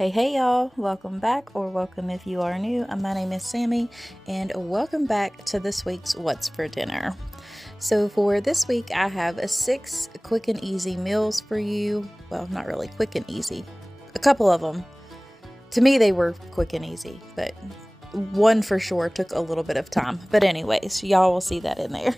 Hey y'all, welcome back, or welcome if you are new. My name is Sammy, and welcome back to this week's What's for Dinner. So for this week, I have 6 quick and easy meals for you. Well, not really quick and easy. A couple of them, to me, they were quick and easy, but one for sure took a little bit of time. But anyways, y'all will see that in there.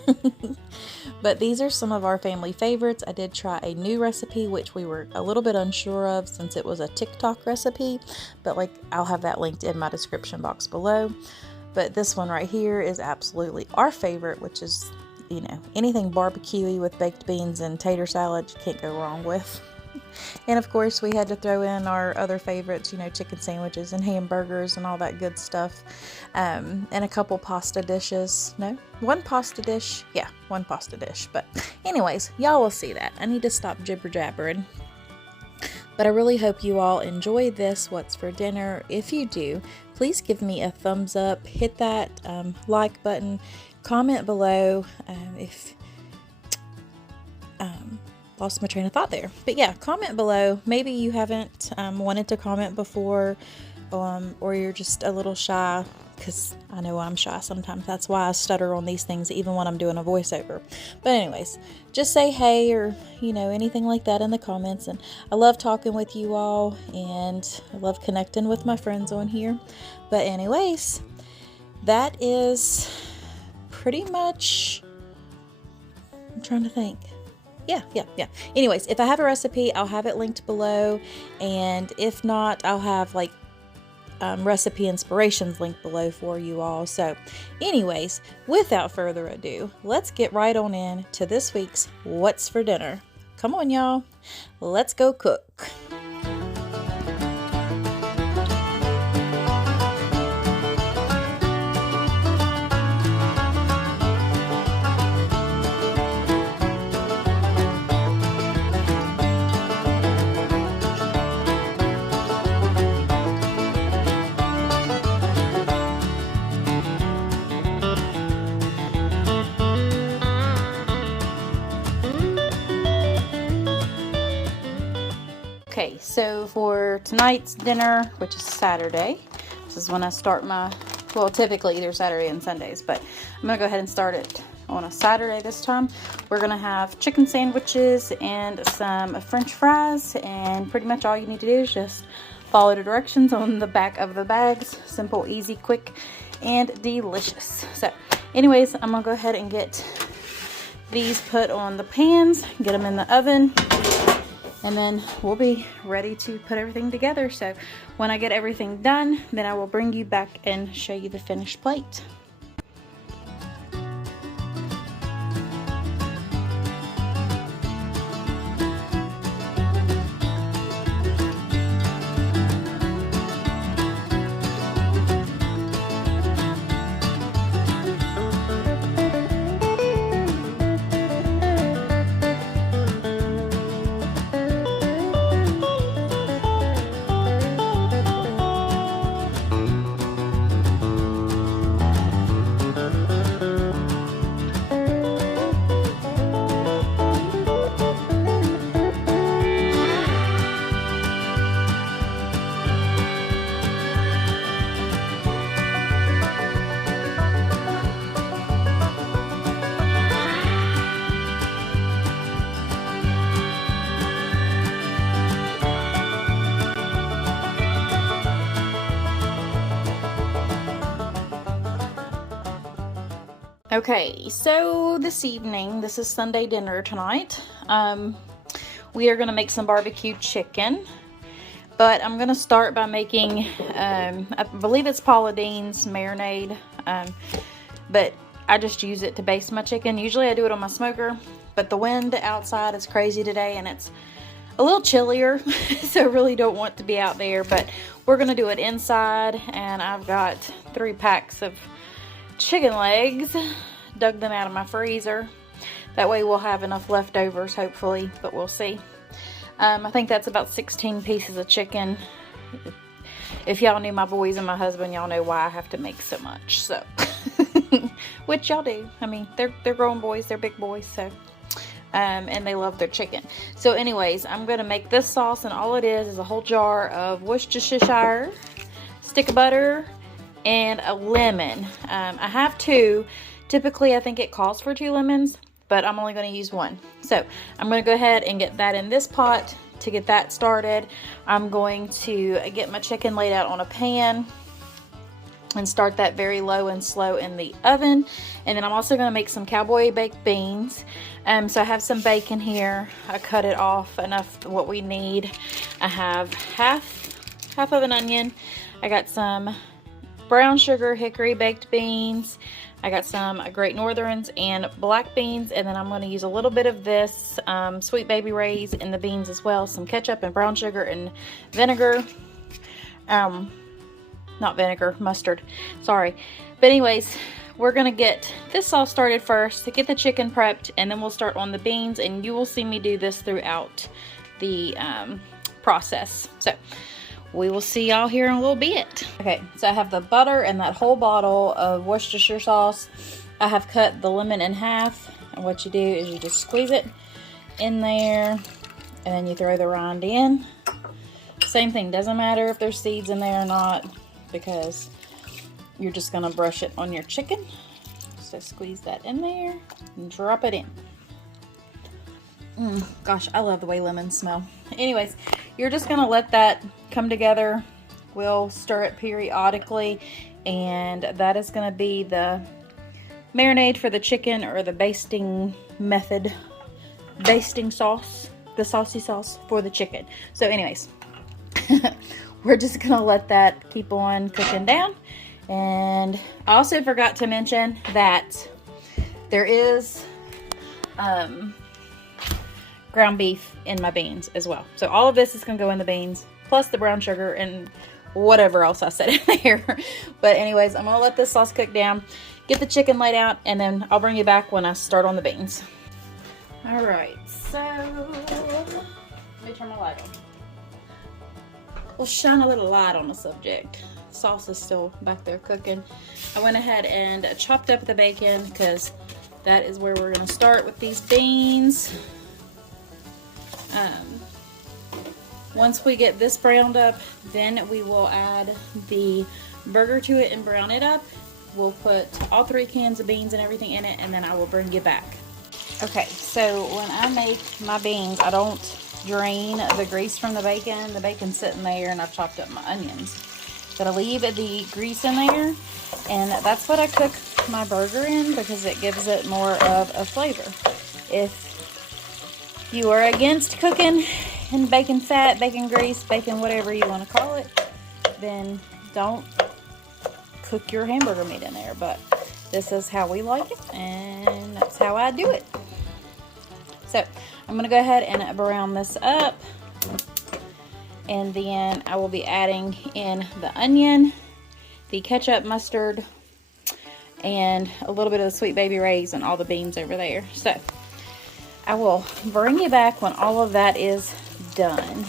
But these are some of our family favorites. I did try a new recipe, which we were a little bit unsure of since it was a TikTok recipe, but I'll have that linked in my description box below. But this one right here is absolutely our favorite, which is, anything barbecuey with baked beans and tater salad, you can't go wrong with. And of course, we had to throw in our other favorites, chicken sandwiches and hamburgers and all that good stuff. And a couple pasta dishes. No, one pasta dish. Yeah, one pasta dish. But anyways, y'all will see that. I need to stop jibber jabbering. But I really hope you all enjoy this What's for Dinner. If you do, please give me a thumbs up. Hit that like button. Comment below if... lost my train of thought there. But yeah, comment below. Maybe you haven't wanted to comment before, or you're just a little shy, because I know I'm shy sometimes. That's why I stutter on these things even when I'm doing a voiceover. But anyways, just say hey, or anything like that in the comments. And I love talking with you all, and I love connecting with my friends on here. But anyways, that is pretty much, I'm trying to think. Yeah. Anyways, if I have a recipe, I'll have it linked below. And if not, I'll have recipe inspirations linked below for you all. So anyways, without further ado, let's get right on in to this week's What's for Dinner. Come on, y'all. Let's go cook. Okay, so for tonight's dinner, which is Saturday, this is when I start typically either Saturday and Sundays, but I'm going to go ahead and start it on a Saturday this time. We're going to have chicken sandwiches and some French fries, and pretty much all you need to do is just follow the directions on the back of the bags. Simple, easy, quick, and delicious. So anyways, I'm going to go ahead and get these put on the pans, get them in the oven, and then we'll be ready to put everything together. So when I get everything done, then I will bring you back and show you the finished plate. Okay, so this evening, this is Sunday dinner tonight. We are going to make some barbecue chicken, but I'm going to start by making, I believe it's Paula Deen's marinade, but I just use it to baste my chicken. Usually I do it on my smoker, but the wind outside is crazy today, and it's a little chillier, so I really don't want to be out there, but we're going to do it inside. And I've got 3 packs of chicken legs, dug them out of my freezer. That way we'll have enough leftovers, hopefully, but we'll see. I think that's about 16 pieces of chicken. If y'all knew my boys and my husband, y'all know why I have to make so much. So, which y'all do. I mean, they're grown boys, they're big boys, so and they love their chicken. So anyways, I'm going to make this sauce, and all it is a whole jar of Worcestershire, stick of butter, and a lemon. I have 2. Typically, I think it calls for 2 lemons, but I'm only going to use 1. So I'm going to go ahead and get that in this pot. To get that started, I'm going to get my chicken laid out on a pan and start that very low and slow in the oven. And then I'm also going to make some Cowboy baked beans. So I have some bacon here. I cut it off enough what we need. I have half of an onion. I got some brown sugar hickory baked beans. I got some Great Northerns and black beans, and then I'm going to use a little bit of this Sweet Baby Ray's in the beans as well. Some ketchup and brown sugar and vinegar. Not vinegar, mustard. Sorry. But anyways, we're going to get this sauce started first to get the chicken prepped, and then we'll start on the beans, and you will see me do this throughout the process. So we will see y'all here in a little bit. Okay, so I have the butter and that whole bottle of Worcestershire sauce. I have cut the lemon in half, and what you do is you just squeeze it in there, and then you throw the rind in. Same thing, doesn't matter if there's seeds in there or not, because you're just gonna brush it on your chicken. So squeeze that in there and drop it in. Gosh, I love the way lemons smell. Anyways, you're just gonna let that come together. We'll stir it periodically, and that is gonna be the marinade for the chicken, or the basting method, basting sauce, the saucy sauce for the chicken. So anyways, we're just gonna let that keep on cooking down. And I also forgot to mention that there is ground beef in my beans as well. So all of this is gonna go in the beans, plus the brown sugar and whatever else I said in there. But anyways, I'm gonna let this sauce cook down, get the chicken laid out, and then I'll bring you back when I start on the beans. All right, so let me turn my light on. We'll shine a little light on the subject. The sauce is still back there cooking. I went ahead and chopped up the bacon, because that is where we're gonna start with these beans. Once we get this browned up, then we will add the burger to it and brown it up. We'll put all 3 cans of beans and everything in it, and then I will bring you back. Okay, so when I make my beans, I don't drain the grease from the bacon. The bacon's sitting there, and I've chopped up my onions. Gotta leave the grease in there, and that's what I cook my burger in, because it gives it more of a flavor. If you are against cooking in bacon fat, bacon grease, bacon whatever you want to call it, then don't cook your hamburger meat in there. But this is how we like it, and that's how I do it. So I'm going to go ahead and brown this up, and then I will be adding in the onion, the ketchup, mustard, and a little bit of the Sweet Baby Ray's, and all the beans over there. So I will bring you back when all of that is done.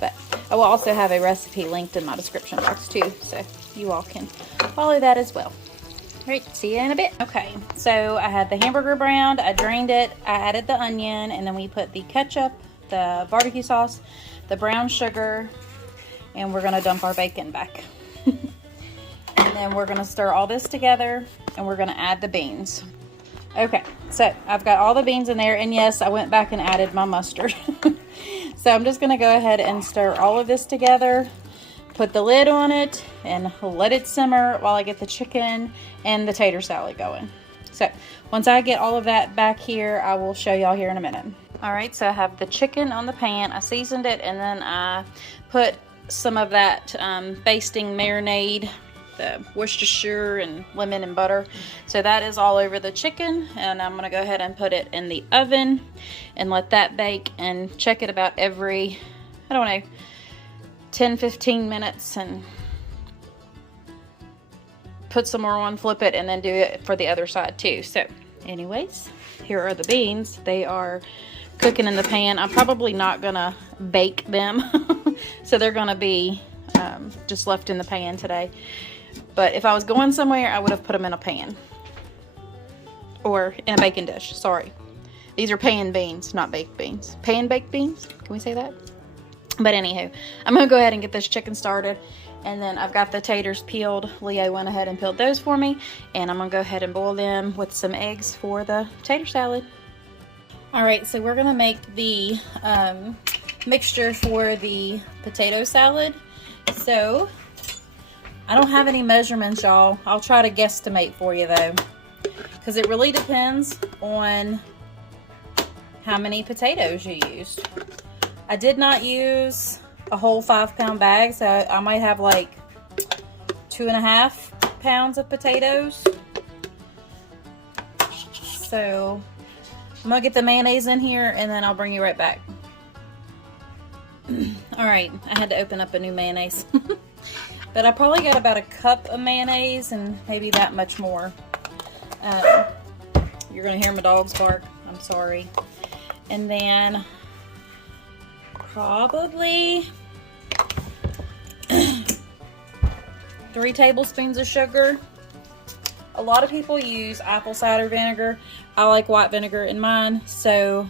But I will also have a recipe linked in my description box too, so you all can follow that as well. Alright, see you in a bit. Okay, so I had the hamburger browned, I drained it, I added the onion, and then we put the ketchup, the barbecue sauce, the brown sugar, and we're gonna dump our bacon back. And then we're gonna stir all this together, and we're gonna add the beans. Okay, so I've got all the beans in there, and yes, I went back and added my mustard. So I'm just gonna go ahead and stir all of this together, put the lid on it, and let it simmer while I get the chicken and the tater salad going. So once I get all of that back here, I will show y'all here in a minute. All right, so I have the chicken on the pan. I seasoned it, and then I put some of that basting marinade, the Worcestershire and lemon and butter. So that is all over the chicken, and I'm gonna go ahead and put it in the oven and let that bake, and check it about every, I don't know, 10-15 minutes, and put some more on, flip it, and then do it for the other side too. So anyways, here are the beans. They are cooking in the pan. I'm probably not gonna bake them so they're gonna be just left in the pan today. But if I was going somewhere, I would have put them in a pan or in a baking dish, sorry. These are pan beans, not baked beans. Pan baked beans? Can we say that? But anywho, I'm going to go ahead and get this chicken started. And then I've got the taters peeled. Leo went ahead and peeled those for me. And I'm going to go ahead and boil them with some eggs for the tater salad. Alright, so we're going to make the mixture for the potato salad. So, I don't have any measurements, y'all. I'll try to guesstimate for you, though. Because it really depends on how many potatoes you used. I did not use a whole 5-pound bag, so I might have like 2.5 pounds of potatoes. So I'm gonna get the mayonnaise in here and then I'll bring you right back. Alright, I had to open up a new mayonnaise. But I probably got about a cup of mayonnaise and maybe that much more. You're gonna hear my dogs bark. I'm sorry. And then probably 3 tablespoons of sugar. A lot of people use apple cider vinegar. I like white vinegar in mine, so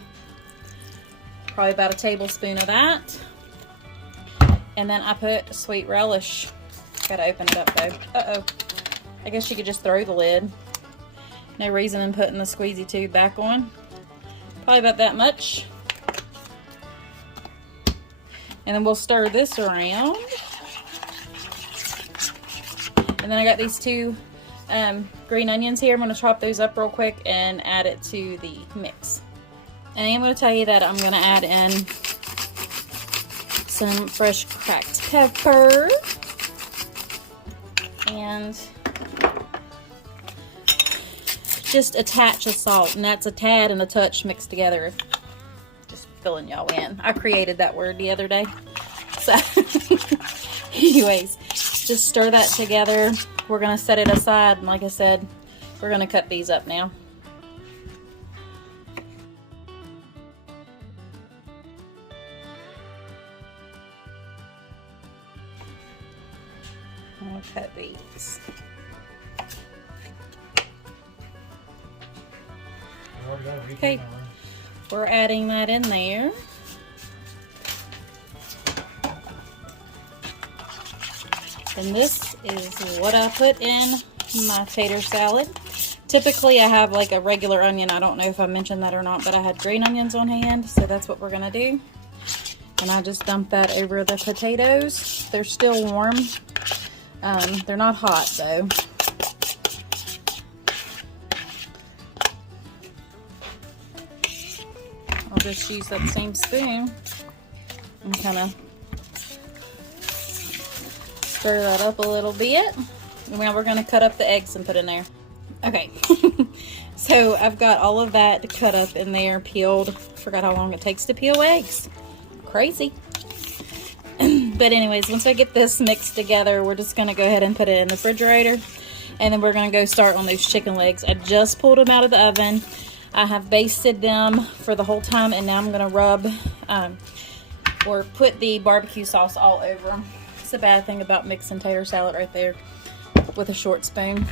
probably about a tablespoon of that. And then I put sweet relish. Gotta open it up though. Uh-oh. I guess you could just throw the lid. No reason in putting the squeezy tube back on. Probably about that much. And then we'll stir this around. And then I got these 2 green onions here. I'm going to chop those up real quick and add it to the mix. And I am going to tell you that I'm going to add in some fresh cracked pepper. And just a touch of salt. And that's a tad and a touch mixed together. Just filling y'all in. I created that word the other day. So, anyways, just stir that together. We're going to set it aside. And like I said, we're going to cut these up now. I'll cut these. Okay, we're adding that in there. And this is what I put in my tater salad. Typically I have like a regular onion. I don't know if I mentioned that or not, but I had green onions on hand, so that's what we're gonna do. And I just dumped that over the potatoes. They're still warm. They're not hot though. I'll just use that same spoon and kind of stir that up a little bit. And now we're going to cut up the eggs and put in there. Okay, so I've got all of that cut up in there, peeled. Forgot how long it takes to peel eggs. Crazy. But anyways, once I get this mixed together, we're just going to go ahead and put it in the refrigerator. And then we're going to go start on those chicken legs. I just pulled them out of the oven. I have basted them for the whole time, and now I'm going to rub or put the barbecue sauce all over them. It's a bad thing about mixing tater salad right there with a short spoon.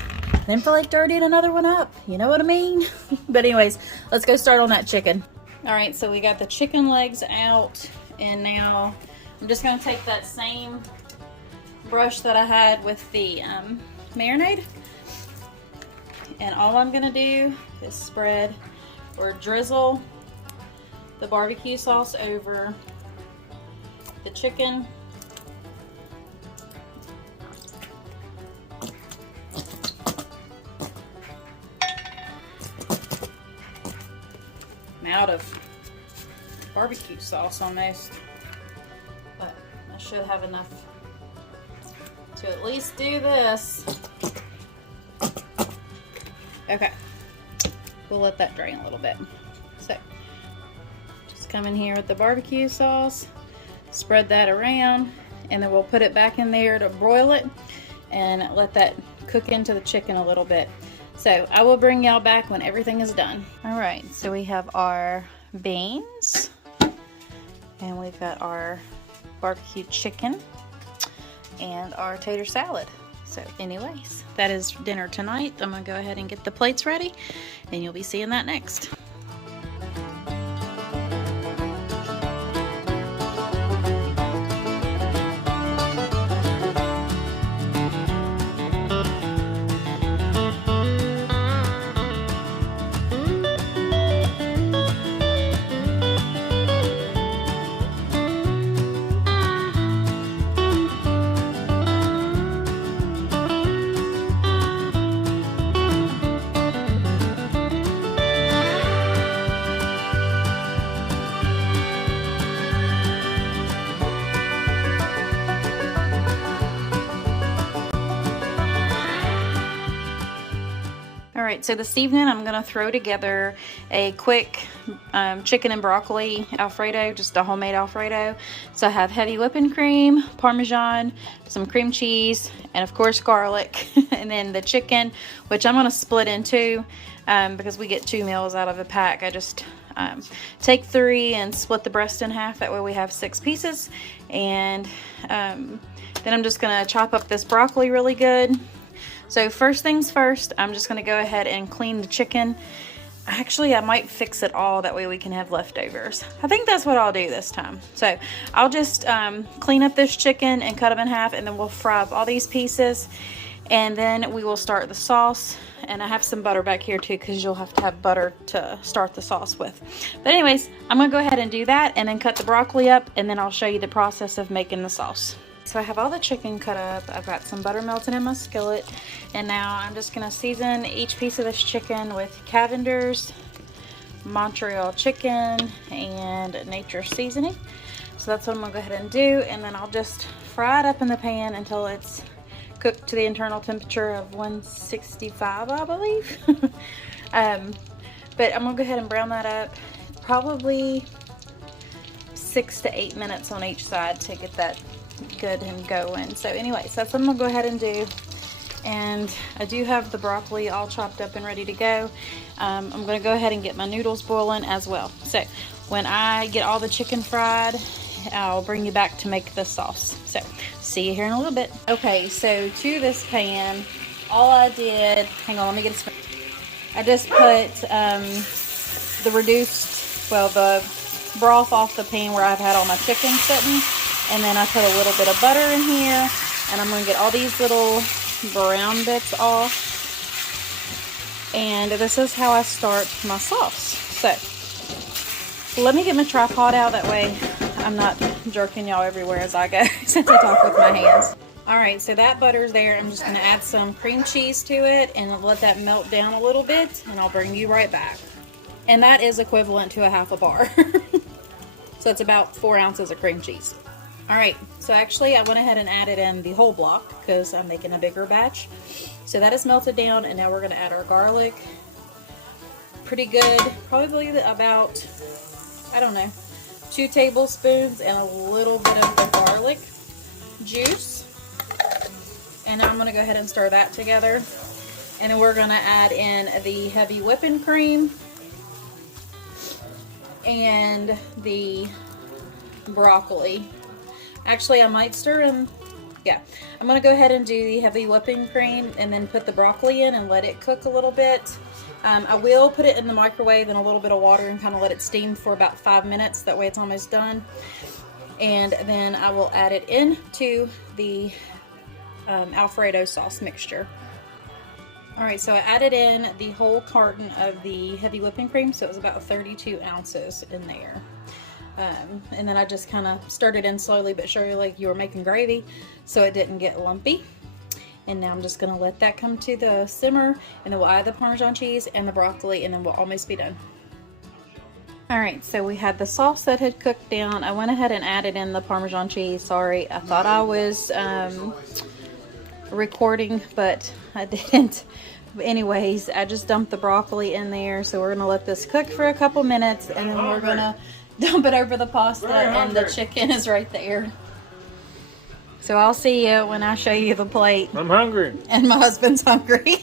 Then feel like dirtying another one up. You know what I mean? But anyways, let's go start on that chicken. Alright, so we got the chicken legs out, and now I'm just going to take that same brush that I had with the marinade, and all I'm going to do is spread or drizzle the barbecue sauce over the chicken. I'm out of barbecue sauce almost, but I should have enough to at least do this. Okay, we'll let that drain a little bit. So, just come in here with the barbecue sauce, spread that around, and then we'll put it back in there to broil it and let that cook into the chicken a little bit. So, I will bring y'all back when everything is done. Alright, so we have our beans, and we've got our barbecue chicken, and our tater salad. So anyways, that is dinner tonight. I'm gonna go ahead and get the plates ready, and you'll be seeing that next. Alright, so this evening I'm going to throw together a quick chicken and broccoli Alfredo, just a homemade Alfredo. So I have heavy whipping cream, Parmesan, some cream cheese, and of course garlic. And then the chicken, which I'm going to split in two because we get 2 meals out of a pack. I just take 3 and split the breast in half. That way we have 6 pieces. And then I'm just going to chop up this broccoli really good. So first things first, I'm just going to go ahead and clean the chicken. Actually, I might fix it all, that way we can have leftovers. I think that's what I'll do this time. So I'll just clean up this chicken and cut them in half, and then we'll fry up all these pieces. And then we will start the sauce. And I have some butter back here too, because you'll have to have butter to start the sauce with. But anyways, I'm going to go ahead and do that and then cut the broccoli up, and then I'll show you the process of making the sauce. So I have all the chicken cut up. I've got some butter melted in my skillet. And now I'm just going to season each piece of this chicken with Cavender's, Montreal chicken, and nature seasoning. So that's what I'm going to go ahead and do. And then I'll just fry it up in the pan until it's cooked to the internal temperature of 165, I believe. But I'm going to go ahead and brown that up. Probably 6 to 8 minutes on each side to get that good and going. So anyways, that's what I'm gonna go ahead and do. And I do have the broccoli all chopped up and ready to go. I'm gonna go ahead and get my noodles boiling as well. So when I get all the chicken fried, I'll bring you back to make the sauce. So see you here in a little bit. Okay, so to this pan, all I did, hang on, let me get it. I just put the broth off the pan where I've had all my chicken sitting. And then I put a little bit of butter in here, and I'm going to get all these little brown bits off. And this is how I start my sauce. So let me get my tripod out, that way I'm not jerking y'all everywhere as I go since I talk with my hands. Alright, so that butter's there. I'm just going to add some cream cheese to it and let that melt down a little bit, and I'll bring you right back. And that is equivalent to a half a bar. So it's about 4 ounces of cream cheese. Alright, so actually I went ahead and added in the whole block because I'm making a bigger batch. So that is melted down, and now we're going to add our garlic. Pretty good, probably about, I don't know, 2 tablespoons and a little bit of the garlic juice. And now I'm going to go ahead and stir that together. And then we're going to add in the heavy whipping cream and the broccoli. Actually, I might stir in, yeah. I'm going to go ahead and do the heavy whipping cream and then put the broccoli in and let it cook a little bit. I will put it in the microwave in a little bit of water and kind of let it steam for about 5 minutes. That way it's almost done. And then I will add it into the Alfredo sauce mixture. Alright, so I added in the whole carton of the heavy whipping cream, so it was about 32 ounces in there. And then I just kind of stirred it in slowly but surely, like you were making gravy, so it didn't get lumpy. And now I'm just going to let that come to the simmer, and then we'll add the Parmesan cheese and the broccoli, and then we'll almost be done. Alright, so we had the sauce that had cooked down. I went ahead and added in the Parmesan cheese. Sorry, I thought I was recording, but I didn't. But anyways, I just dumped the broccoli in there, so we're going to let this cook for a couple minutes, and then we're going to dump it over the pasta, and the chicken is right there. So I'll see you when I show you the plate. I'm hungry. And my husband's hungry.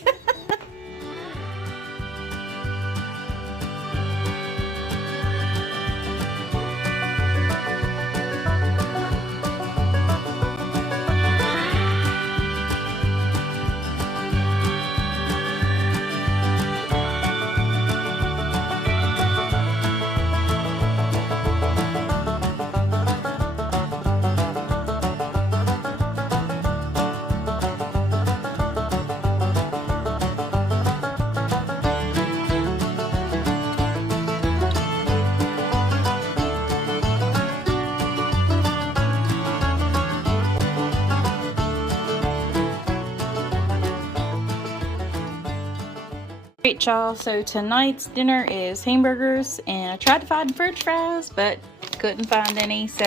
Alright y'all, so tonight's dinner is hamburgers, and I tried to find french fries but couldn't find any, so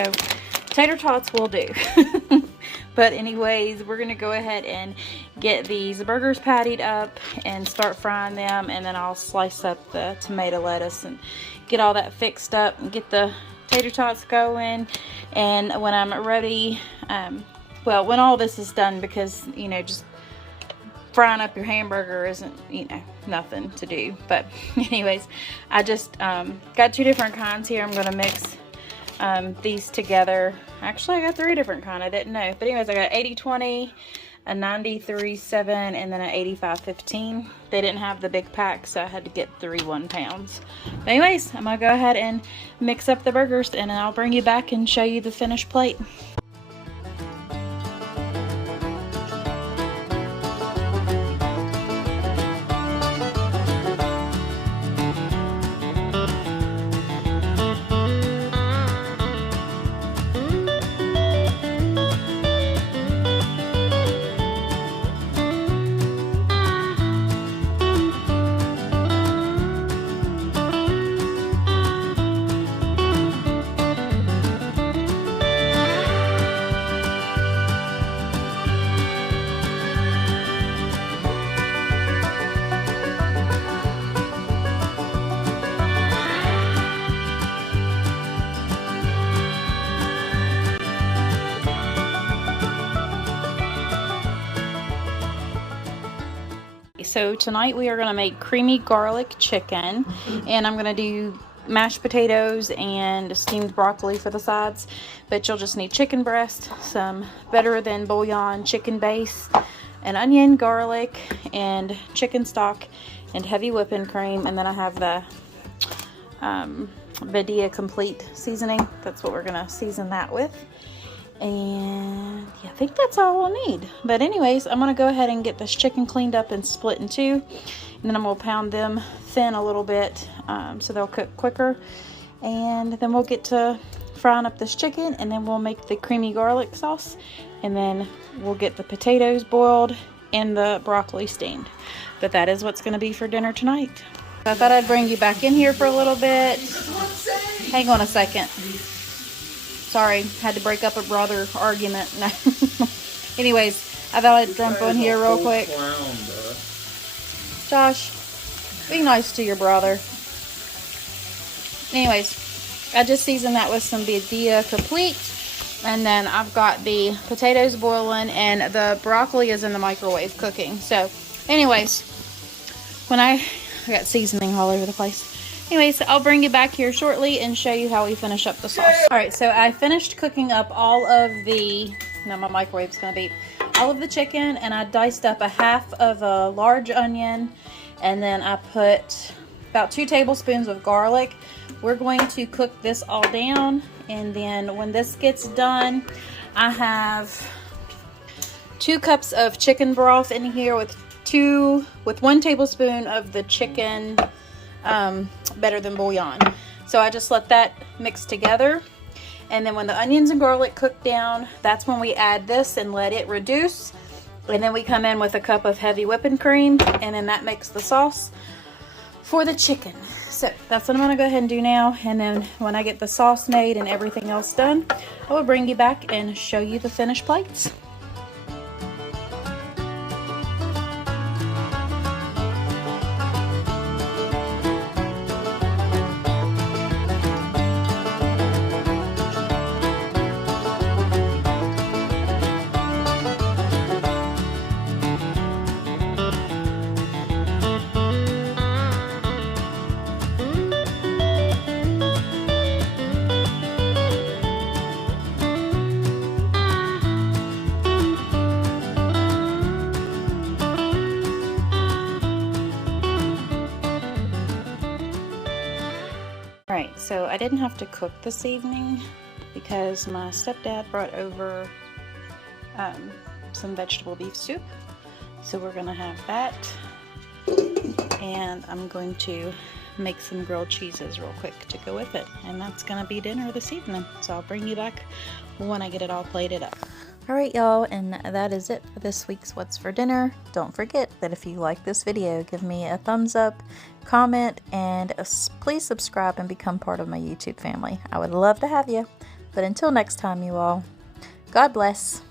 tater tots will do. But anyways, we're gonna go ahead and get these burgers pattied up and start frying them, and then I'll slice up the tomato lettuce and get all that fixed up and get the tater tots going. And when I'm ready, well, when all this is done, because you know, just frying up your hamburger isn't, you know, nothing to do. But anyways, I just got 2 different kinds here. I'm gonna mix these together. Actually, I got 3 different kinds. I didn't know. But anyways, I got 80-20, a 93-7, and then an 85-15. They didn't have the big pack, so I had to get 3 1-pounds. But anyways, I'm gonna go ahead and mix up the burgers, and I'll bring you back and show you the finished plate. So tonight we are going to make creamy garlic chicken, and I'm going to do mashed potatoes and steamed broccoli for the sides. But you'll just need chicken breast, some better than bouillon chicken base, an onion, garlic, and chicken stock, and heavy whipping cream. And then I have the Veggie complete seasoning. That's what we're going to season that with. And yeah, I think that's all we'll need. But anyways, I'm gonna go ahead and get this chicken cleaned up and split in 2, and then I'm gonna pound them thin a little bit so they'll cook quicker. And then we'll get to frying up this chicken, and then we'll make the creamy garlic sauce, and then we'll get the potatoes boiled and the broccoli steamed. But that is what's gonna be for dinner tonight. So I thought I'd bring you back in here for a little bit. Hang on a second. Sorry, had to break up a brother argument. No. Anyways, I thought I'd jump on here real quick. Josh, be nice to your brother. Anyways, I just seasoned that with some BBQ complete. And then I've got the potatoes boiling, and the broccoli is in the microwave cooking. So, anyways, when I got seasoning all over the place. Anyways, I'll bring you back here shortly and show you how we finish up the sauce. Alright, so I finished cooking up all of the, now my microwave's gonna beep, all of the chicken, and I diced up a half of a large onion, and then I put about 2 tablespoons of garlic. We're going to cook this all down, and then when this gets done, I have 2 cups of chicken broth in here with 1 tablespoon of the chicken better than bouillon. So I just let that mix together, and then when the onions and garlic cook down, that's when we add this and let it reduce, and then we come in with a cup of heavy whipping cream, and then that makes the sauce for the chicken. So that's what I'm gonna go ahead and do now, and then when I get the sauce made and everything else done, I will bring you back and show you the finished plates. Alright, so I didn't have to cook this evening because my stepdad brought over some vegetable beef soup. So we're going to have that, and I'm going to make some grilled cheeses real quick to go with it, and that's going to be dinner this evening. So I'll bring you back when I get it all plated up. Alright y'all, and that is it for this week's What's for Dinner. Don't forget that if you like this video, give me a thumbs up, comment, and please subscribe and become part of my YouTube family. I would love to have you. But until next time, you all, God bless.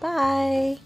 Bye.